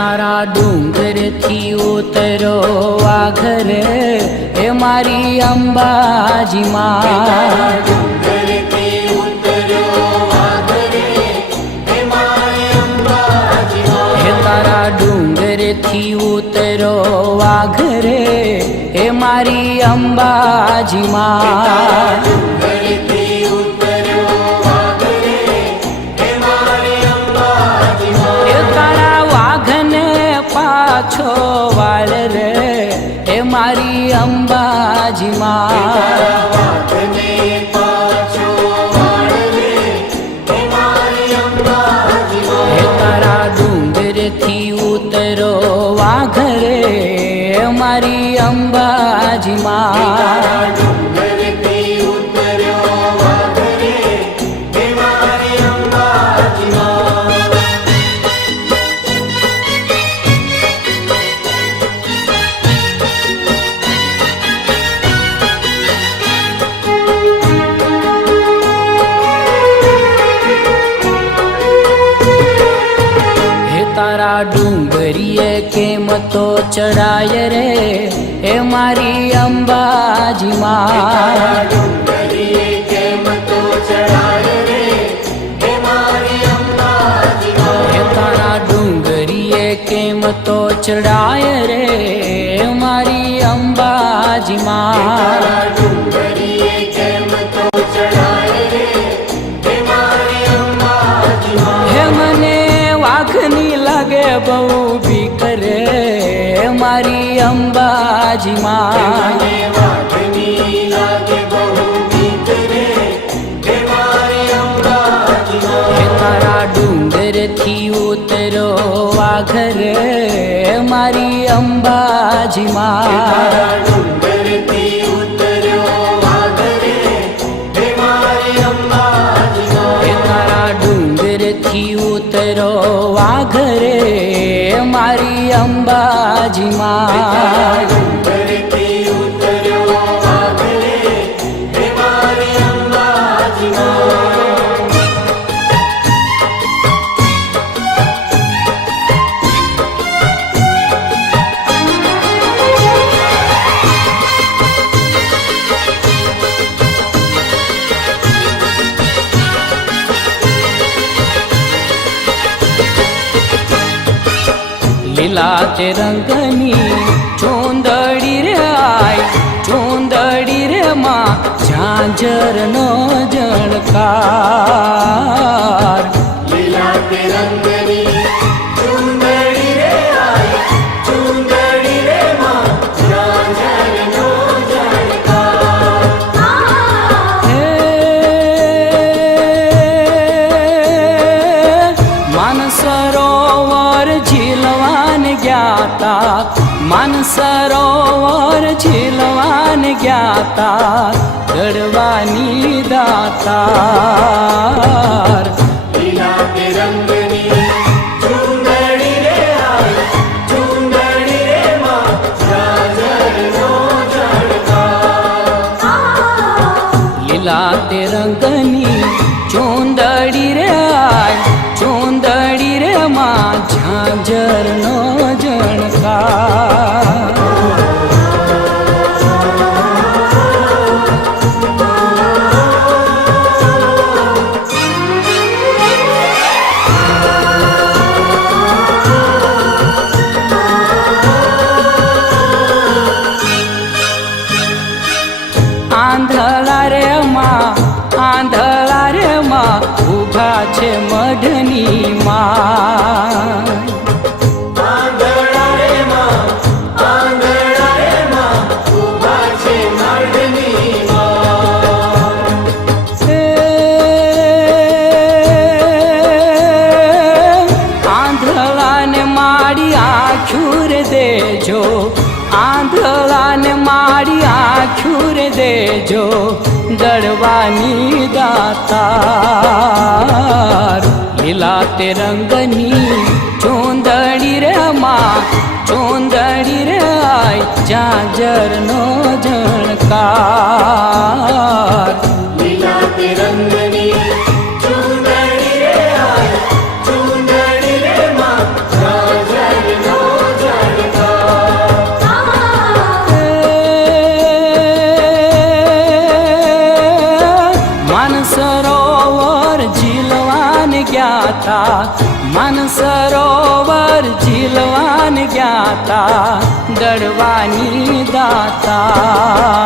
तारा डूंगर थी उतरो आघरे हे मारी अंबाजी मां तारा डूंगर थी उतरो आघरे हे मारी अंबाजी मां तारा वाघन पाछो वाल रे हे मारी अंबाजी मां थी उतरो वाघरे मारी अंबाजी मां तारा डूंगरिए केम तो चढ़ाय रे हे मारी अंबाजी मां तारा डूंगरिए केम तो चढ़ाय रे मारी अंबाजी मां लागे बहु भी करे मारी अंबाजी मां तारा डूंगर थी उतरो आघरे मारी अंबाजी मां थी उतरो आघरे मारी अंबाजी मां લીલા તે રંગની ચૂંદડી રે આય ચૂંદડી રે માં ઝાંઝરનો જણકાર લીલા તે રંગની ચૂંદડી રે આય ચૂંદડી રે માં ઝાંઝરનો જણકાર હે માનસરોવર ઝીલવાન ज्ञाता मानसरोवर झीलवान ज्ञाता गढ़वानी दातार લીલા તે રંગની ચૂંદડી રે આય ચૂંદડી રે માં ઝાંઝરનો જણકાર લીલા તે રંગની ચૂંદડી રે આય ચૂંદડી રે માં ઝાંઝરનો જણકાર આંધળા રે માં ઊભા છે મઢની માં देजो आंधळाने मारी आखूर देजो गढ़वानी दातार लीला ते रंगनी चूंदड़ी रे मां चूंदड़ी रे आई झांझरनो झणकार लीला ते रंगनी चूंदड़ी रे आई चूंदड़ी रे मां झांझरनो જ્ઞાતા દળવાની દાતા